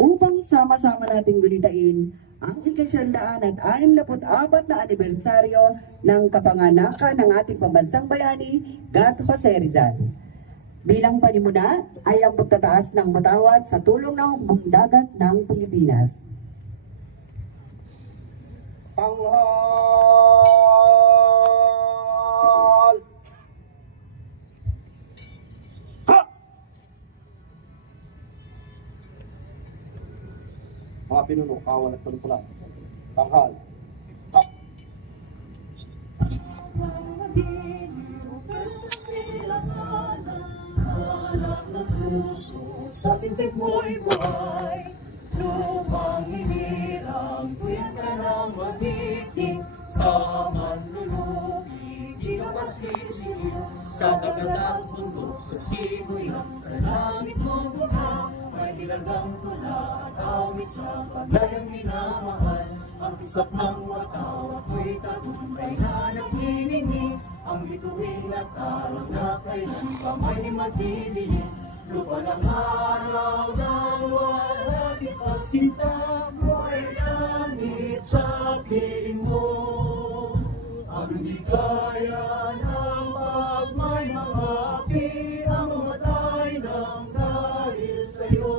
upang sama-sama nating gulitain ang ika-164 na anibersaryo ng kapanganakan ng ating pambansang bayani, God Jose Rizal. Bilang panimula ay ang pagtataas ng batawat sa tulong ng hukbong dagat ng Pilipinas. Tanghal! Ha! Mga pinuno, kawan at tulong-tulang. Tanghal! Ha! Sa tintig mo'y buhay, lumang hinirang, tuyan ka ng magiging, sa manlulugi, di ka masisiyo, sa dagat at bundok, sa simoy at sa langit mong buka, may nilagang tula at awit sa paglayang minamahal, ang kisap ng wataw, ako'y tagumpay na naghihingi, ang bituin at araw na kailan pa may magdidilim. Lupa ng araw ng walang ipagsinta mo ay langit sa piling mo. Ang ligaya ng pagmay mga api ang mamatay ng dahil sa'yo.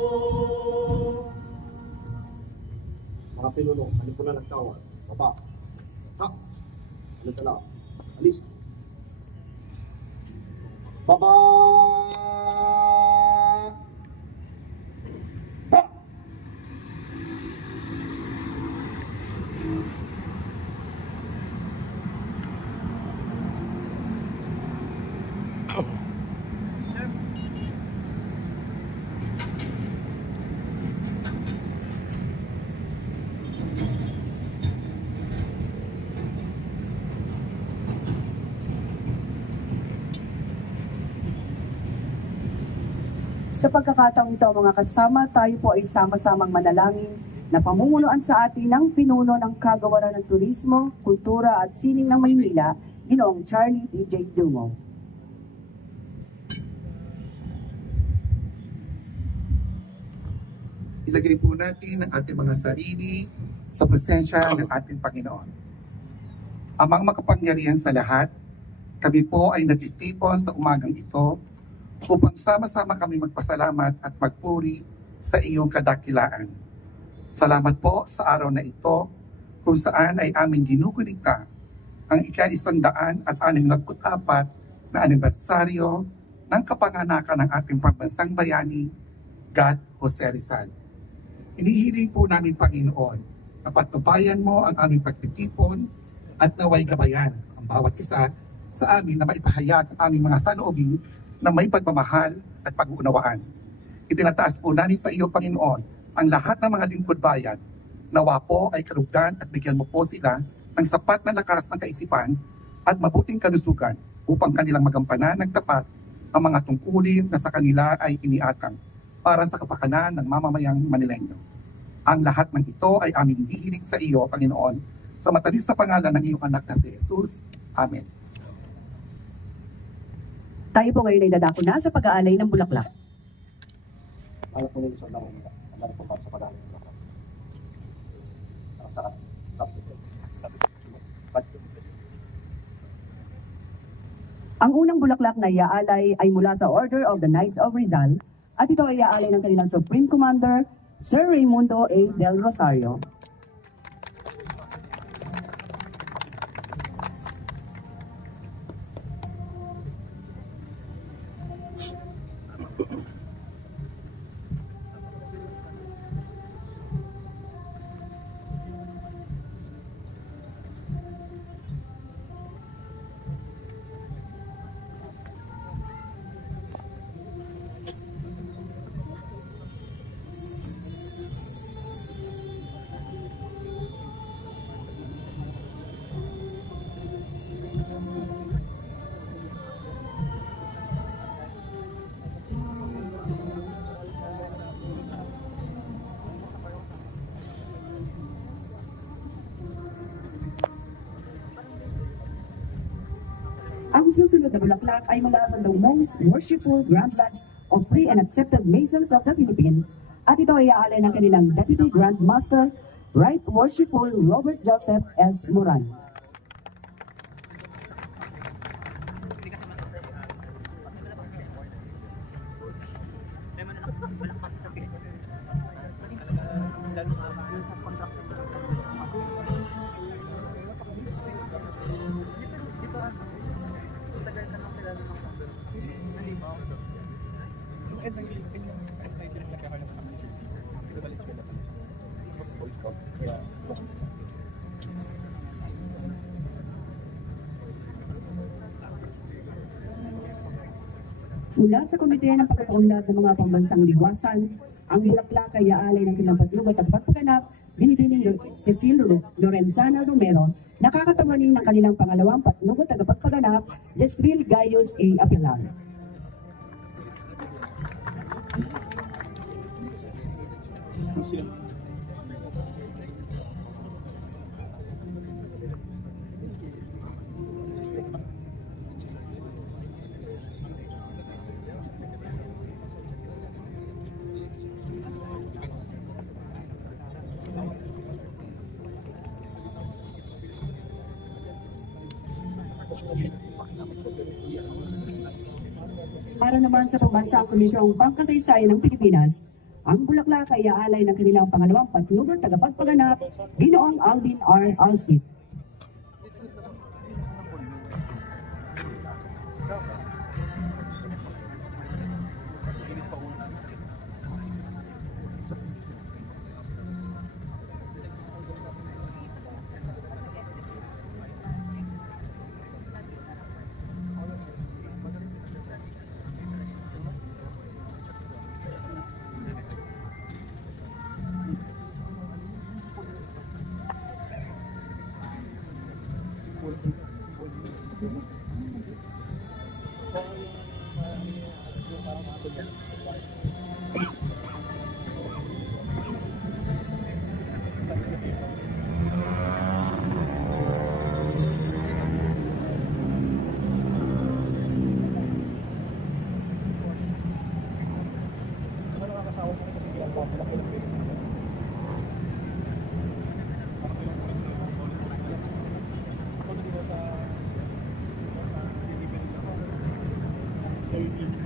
Mga pinuno, ano po na nagkawan? Baba. Ha! Ano tala? Alis. Baba! Sa pagkakataong ito mga kasama, tayo po ay sama-samang manalangin na pamumunuan sa atin ng pinuno ng Kagawaran ng Turismo, Kultura at Sining ng Maynila, Ginoong Charlie DJ Dumo. Ilagay po natin ang ating mga sarili sa presensya ng ating Panginoon. Amang makapangyarihan sa lahat, kami po ay natitipon sa umagang ito upang sama-sama kami magpasalamat at magpuri sa iyong kadakilaan. Salamat po sa araw na ito kung saan ay aming ginugunita ang ika-164 na anibersaryo ng kapanganakan ng ating pambansang bayani, God Jose Rizal. Inihiling po namin, Panginoon, na patnubayan mo ang aming pagtitipon at naway gabayan ang bawat isa sa amin na maipahayag ang aming mga saloobin na may pagmamahal at pag-uunawaan. Itinataas po namin sa iyo, Panginoon, ang lahat ng mga lingkod bayan. Nawa po ay karugdan at bigyan mo po sila ng sapat na lakas ng kaisipan at mabuting kalusugan upang kanilang magampanan ng tapat ang mga tungkulin na sa kanila ay iniatang para sa kapakanan ng mamamayang Manileño. Ang lahat ng ito ay aming hihiling sa iyo, Panginoon, sa matamis na pangalan ng iyong anak na si Jesus. Amen. Tayo po ngayon ay dadako na sa pag-aalay ng bulaklak. Ano po nila sa lang ang po sa pag-aalay ng bulaklak? Ang unang bulaklak na iaalay ay mula sa Order of the Knights of Rizal at ito ay iaalay ng kanilang Supreme Commander, Sir Raimundo A. Del Rosario. Ang susunod na bulaklak ay mula sa the most worshipful Grand Lodge of Free and Accepted Masons of the Philippines, at ito ay aalay ng kanilang Deputy Grand Master, Right Worshipful Robert Joseph S. Moran. Mula sa Komite ng Pagpapaunlad ng mga Pambansang Liwasan, ang bulaklak ay aalay ng kanilang patnubat at pagpaganap, binibining Cecil Lorenzana Romero, nakakatawanin ng kanilang pangalawang patnubat at pagpaganap, Desril Gayos A. Apilar. Para naman sa Pambansang Komisyong Pangkasaysayan ng Pilipinas, ang bulaklak ay aalay ng kanilang pangalawang patnubat tagapagpaganap, Ginoong Alvin R. Alcid.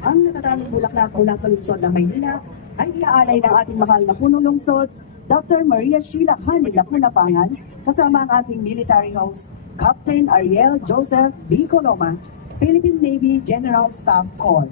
Ang natatanging bulaklak mula sa lungsod ng Maynila ay iaalay ng ating mahal na punong lungsod, Dr. Maria Sheila Hani Lacunapangan, kasama ang ating military host, Captain Ariel Joseph B. Coloma, Philippine Navy General Staff Corps.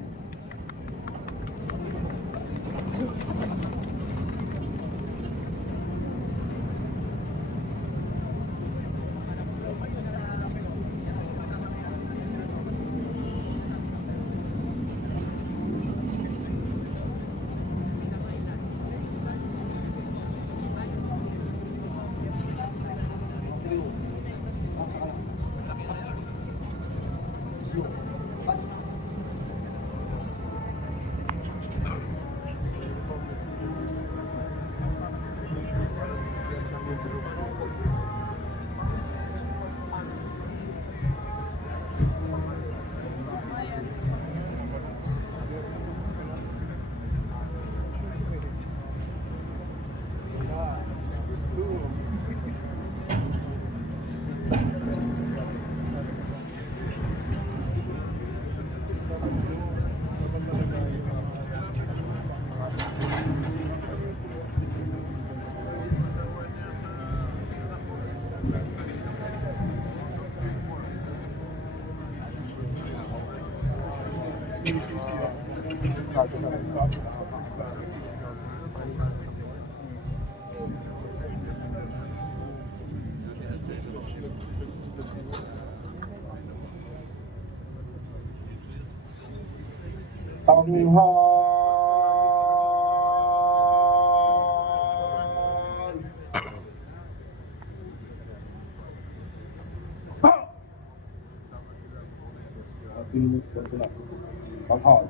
Tanghal.